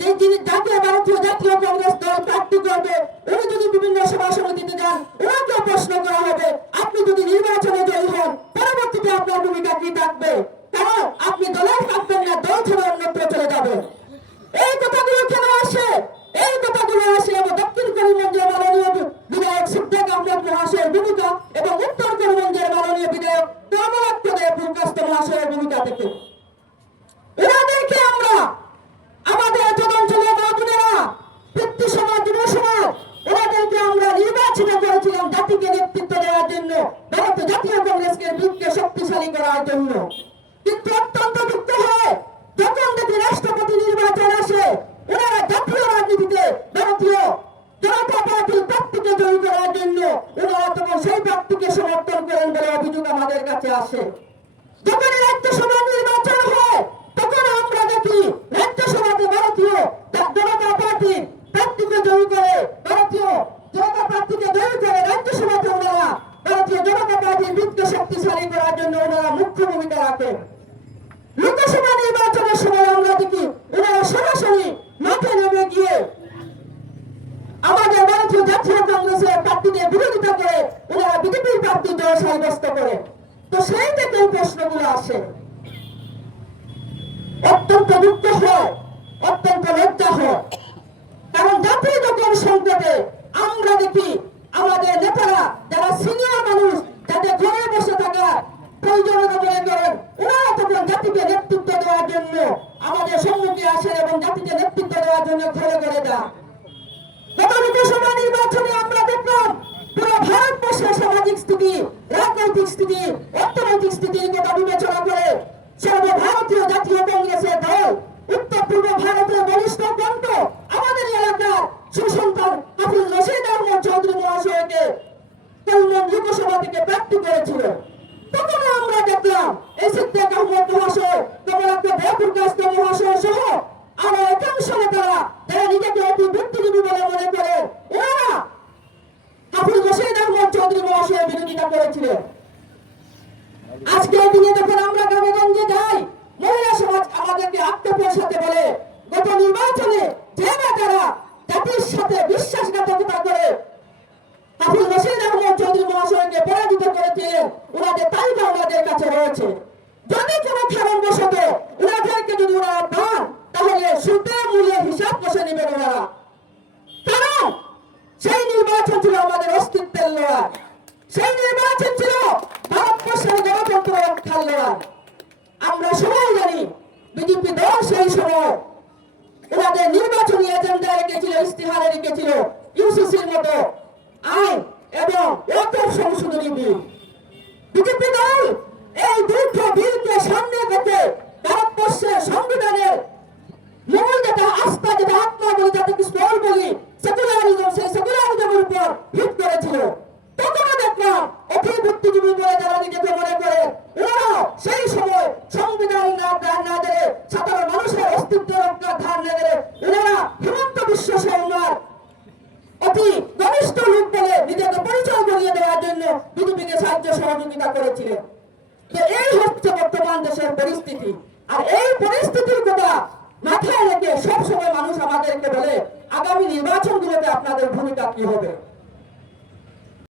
যে যিনি জাতীয় ভারতীয় জাতীয় কংগ্রেস দল প্রার্থী করবে উনি যদি বিভিন্ন সভা সমিতিতে যান ওনাকেও প্রশ্ন করা হবে, আপনি যদি নির্বাচনে জয়ী হন, পরবর্তীতে আপনার ভূমিকা কি থাকবে? কারণ আপনি দলের থাকবেন না, দল ছেড়ে অন্যত্র চলে যাবে। এই কথাগুলো কেন আসে? এই কথাগুলো আসে এবং দক্ষিণ করিমগঞ্জের মাননীয় বিধায়ক সিদ্ধাক আহমেদ মহাশয়ের ভূমিকা এবং উত্তর করিমগঞ্জের মাননীয় বিধায়ক কমলাক্ষ দেব ভূমিকাস্ত মহাশয়ের ভূমিকা থেকে। নেতৃত্ব দেওয়ার জন্য ভারতীয় জাতীয় কংগ্রেসকে বিরুদ্ধে শক্তিশালী করার জন্য। কিন্তু অত্যন্ত দুঃখ হয়, যখন দেখি রাষ্ট্রপতি নির্বাচন আসে, ওনারা জাতীয় রাজনীতিতে ভারতীয় জনতা পার্টির প্রার্থীকে জয়ী করার জন্য ওনারা তখন সেই প্রার্থীকে সমর্থন করেন বলে অভিযোগ আমাদের কাছে আসে। যখন রাজ্যসভা নির্বাচন হয়, তখন আমরা দেখি রাজ্যসভাতে ভারতীয় জনতা পার্টি প্রার্থীকে জয়ী করে ভারতীয় জনতা পার্টিকে জয়ী করে রাজ্যসভাতে ওনারা ভারতীয় জনতা পার্টির বিরুদ্ধে শক্তিশালী করার জন্য ওনারা মুখ্য রাখেন লোকসভা নির্বাচনের সময় আমরা দেখি ওনারা সরাসরি মাঠে নেমে গিয়ে আমাদের ভারতীয় জাতীয় কংগ্রেসের প্রার্থীদের বিরোধিতা করে এনারা বিজেপির প্রার্থী জয় সাব্যস্ত করে। তো সেই থেকে প্রশ্নগুলো আসে অত্যন্ত দুঃখ হয় অত্যন্ত লজ্জা হয় কারণ জাতীয় যখন সংকটে আমরা দেখি আমাদের নেতারা যারা সিনিয়র মানুষ যাদের ঘরে বসে থাকা প্রয়োজনীয়তা মনে করেন ওনারা তখন জাতিকে নেতৃত্ব দেওয়ার জন্য আমাদের আসেন এবং জাতিকে নেতৃত্ব দেওয়ার জন্য ঘরে ঘরে যান গত লোকসভা নির্বাচনে আমরা দেখলাম পুরো ভারতবর্ষের সামাজিক স্থিতি, রাজনৈতিক স্থিতি, অর্থনৈতিক স্থিতির কথা বিবেচনা করে সর্বভারতীয় জাতীয় কংগ্রেসের দল, উত্তর পূর্ব ভারতের বলিষ্ঠ কণ্ঠ আমাদের এলাকার সুসন্তান হাফিজ রশিদ আহমদ চৌধুরী মহাশয়কে কল্যাণ লোকসভা থেকে প্রার্থী করেছিল। তখন আমরা দেখলাম এই সিদ্দিক আহমদ মহাশয়, কমলাক্ষ ভয়প্রকাশ মহাশয় সহ আরও একাংশ নেতারা যারা নিজেকে অতি বুদ্ধিজীবী বলে মনে করে ওরা হাফিজ রশিদ আহমদ চৌধুরী মহাশয়ের বিরোধিতা করেছিলেন। আজকের দিনে যখন আমরা গ্রামেগঞ্জে যাই, মহিলা সমাজ আমাদেরকে আত্মপ্রিয়ের সাথে বলে, গত নির্বাচনে যে নেতারা জাতির সাথে বিশ্বাসঘাতকতা করে হাফিজ রশিদ আহমদ চৌধুরী মহাশয়কে পরাজিত করেছিলেন, ওনাদের তালিকা ওনাদের কাছে রয়েছে। যদি কোনো কারণবশত ওনাদেরকে যদি ওনারা পান, তাহলে সুদের মূল্যে হিসাব কষে নেবেন ওনারা। কারণ সেই নির্বাচন ছিল আমাদের অস্তিত্বের লড়াই। সেই রক্ষার আমরা সবাই জানি বিজেপি দল সেই সময় ওনাদের নির্বাচনী এজেন্ডা রেখেছিল ইস্তিহারে রেখেছিল ইউসিসির মতো আইন এবং ওয়াকফ সংশোধনী বিল। বিজেপি দল এই দুটো বিলকে সামনে রেখে ভারতবর্ষের সংবিধানের মূল যেটা আস্থা, যেটা আত্মা বলি যাতে স্তর বলি, সেকুলারিজম, সেই সেকুলারিজমের উপর ভিত করেছিল। তখনও দেখলাম অতি বুদ্ধিজীবী বলে যারা নিজেকে মনে করে সেই সময় সংবিধান না দেবে সাধারণ মানুষের অস্তিত্ব রক্ষার ধার না দেবে ওনারা হিমন্ত বিশ্ব শর্মার অতি ঘনিষ্ঠ লোক বলে নিজেকে পরিচয় করিয়ে দেওয়ার জন্য বিজেপিকে সাহায্য সহযোগিতা করেছিলেন। তো এই হচ্ছে বর্তমান দেশের পরিস্থিতি। আর এই পরিস্থিতির কথা মাথায় রেখে সবসময় মানুষ আমাদেরকে বলে, আগামী নির্বাচনগুলোতে আপনাদের ভূমিকা কি হবে?